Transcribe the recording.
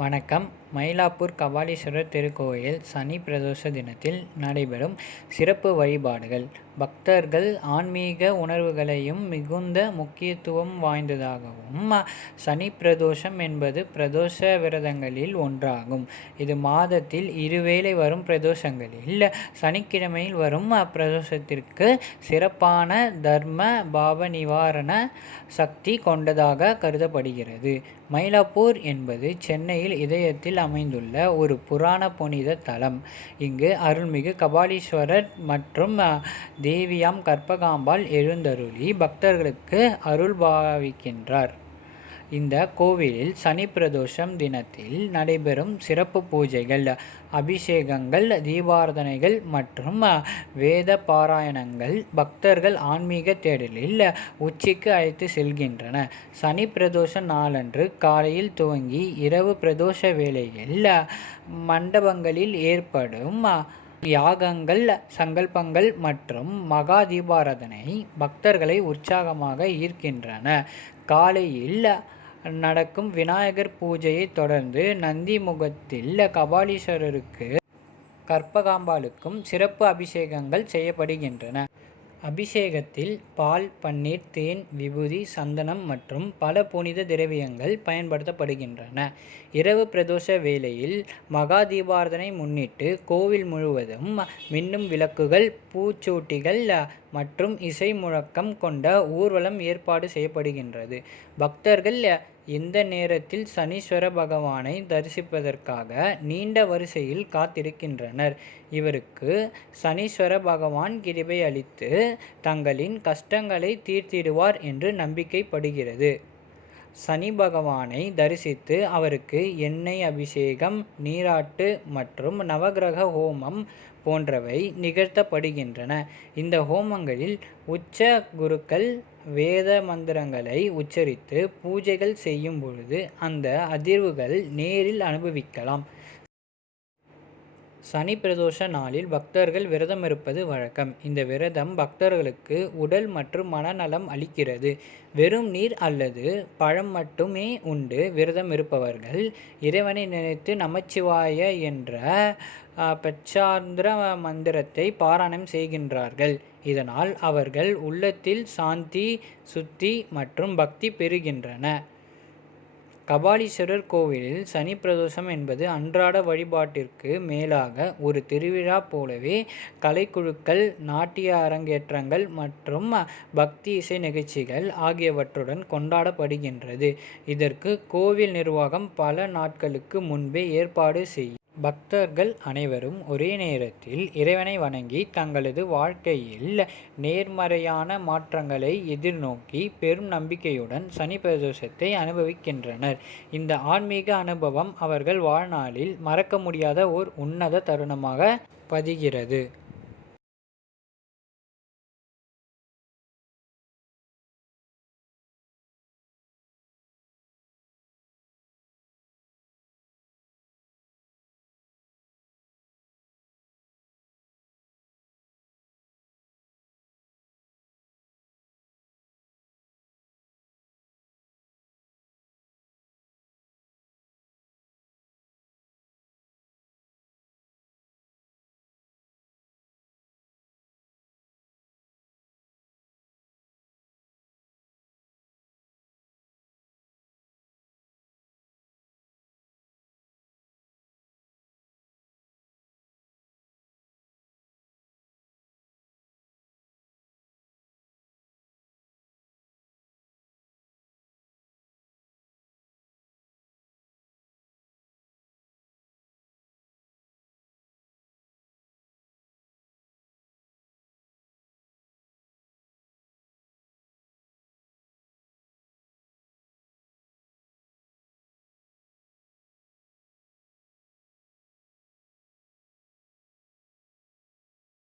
வணக்கம். மயிலாப்பூர் கபாலீஸ்வரர் திருக்கோயில் சனி பிரதோஷ தினத்தில் நடைபெறும் சிறப்பு வழிபாடுகள் பக்தர்கள் ஆன்மீக உணர்வுகளையும் மிகுந்த முக்கியத்துவம் வாய்ந்ததாகவும். சனி பிரதோஷம் என்பது பிரதோஷ விரதங்களில் ஒன்றாகும். இது மாதத்தில் இருவேளை வரும் பிரதோஷங்களில் சனிக்கிழமையில் வரும் பிரதோஷத்திற்கு சிறப்பான தர்ம பாவ நிவாரண சக்தி கொண்டதாக கருதப்படுகிறது. மயிலாப்பூர் என்பது சென்னையில் இதயத்தில் அமைந்துள்ள ஒரு புராண புனித தலம். இங்கு அருள்மிகு கபாலீஸ்வரர் மற்றும் தேவியாம் கற்பகாம்பாள் எழுந்தருளி பக்தர்களுக்கு அருள் பாவிக்கின்றார். இந்த கோவிலில் சனி பிரதோஷம் தினத்தில் நடைபெறும் சிறப்பு பூஜைகள், அபிஷேகங்கள், தீபாராதனைகள் மற்றும் வேத பாராயணங்கள் பக்தர்கள் ஆன்மீக தேடலில் உச்சிக்கு அழைத்து செல்கின்றன. சனி பிரதோஷ நாளன்று காலையில் துவங்கி இரவு பிரதோஷ வேளையில் மண்டபங்களில் ஏற்படும் யாகங்கள், சங்கல்பங்கள் மற்றும் மகா தீபாராதனை பக்தர்களை உற்சாகமாக ஈர்க்கின்றன. காலையில் நடக்கும் விநாயகர் பூஜையை தொடர்ந்து நந்தி முகத்தில் கபாலீஸ்வரருக்கு கற்பகாம்பாளுக்கும் சிறப்பு அபிஷேகங்கள் செய்யப்படுகின்றன. அபிஷேகத்தில் பால், பன்னீர், தேன், விபூதி, சந்தனம் மற்றும் பல புனித திரவியங்கள் பயன்படுத்தப்படுகின்றன. இரவு பிரதோஷ வேளையில் மகா தீபாராதனை முன்னிட்டு கோவில் முழுவதும் மின்னும் விளக்குகள், பூச்சூட்டிகள் மற்றும் இசை முழக்கம் கொண்ட ஊர்வலம் ஏற்பாடு செய்யப்படுகின்றது. பக்தர்கள் இந்த நேரத்தில் சனீஸ்வர பகவானை தரிசிப்பதற்காக நீண்ட வரிசையில் காத்திருக்கின்றனர். இவருக்கு சனீஸ்வர பகவான் கிருபை அளித்து தங்களின் கஷ்டங்களை தீர்த்திடுவார் என்று நம்பிக்கைப்படுகிறது. சனி பகவானை தரிசித்து அவருக்கு எண்ணெய் அபிஷேகம், நீராட்டு மற்றும் நவகிரக ஹோமம் போன்றவை நிகழ்த்தப்படுகின்றன. இந்த ஹோமங்களில் உச்ச குருக்கள் வேத மந்திரங்களை உச்சரித்து பூஜைகள் செய்யும் பொழுது அந்த அதிர்வுகள் நேரில் அனுபவிக்கலாம். சனி பிரதோஷ நாளில் பக்தர்கள் விரதம் இருப்பது வழக்கம். இந்த விரதம் பக்தர்களுக்கு உடல் மற்றும் மனநலம் அளிக்கிறது. வெறும் நீர் அல்லது பழம் மட்டுமே உண்டு விரதம் இருப்பவர்கள் இறைவனை நினைத்து நமச்சிவாய என்ற பச்சாந்திர மந்திரத்தை பாராயணம் செய்கின்றார்கள். இதனால் அவர்கள் உள்ளத்தில் சாந்தி, சுத்தி மற்றும் பக்தி பெறுகின்றன. கபாலீஸ்வரர் கோவிலில் சனி பிரதோஷம் என்பது அன்றாட வழிபாட்டிற்கு மேலாக ஒரு திருவிழா போலவே கலைக்குழுக்கள், நாட்டிய அரங்கேற்றங்கள் மற்றும் பக்தி இசை நிகழ்ச்சிகள் ஆகியவற்றுடன் கொண்டாடப்படுகின்றது. இதற்கு கோவில் நிர்வாகம் பல நாட்களுக்கு முன்பே ஏற்பாடு செய்யும். பக்தர்கள் அனைவரும் ஒரே நேரத்தில் இறைவனை வணங்கி தங்களது வாழ்க்கையில் நேர்மறையான மாற்றங்களை எதிர்நோக்கி பெரும் நம்பிக்கையுடன் சனி பிரதோஷத்தை அனுபவிக்கின்றனர். இந்த ஆன்மீக அனுபவம் அவர்கள் வாழ்நாளில் மறக்க முடியாத ஓர் உன்னத தருணமாக பதிகிறது.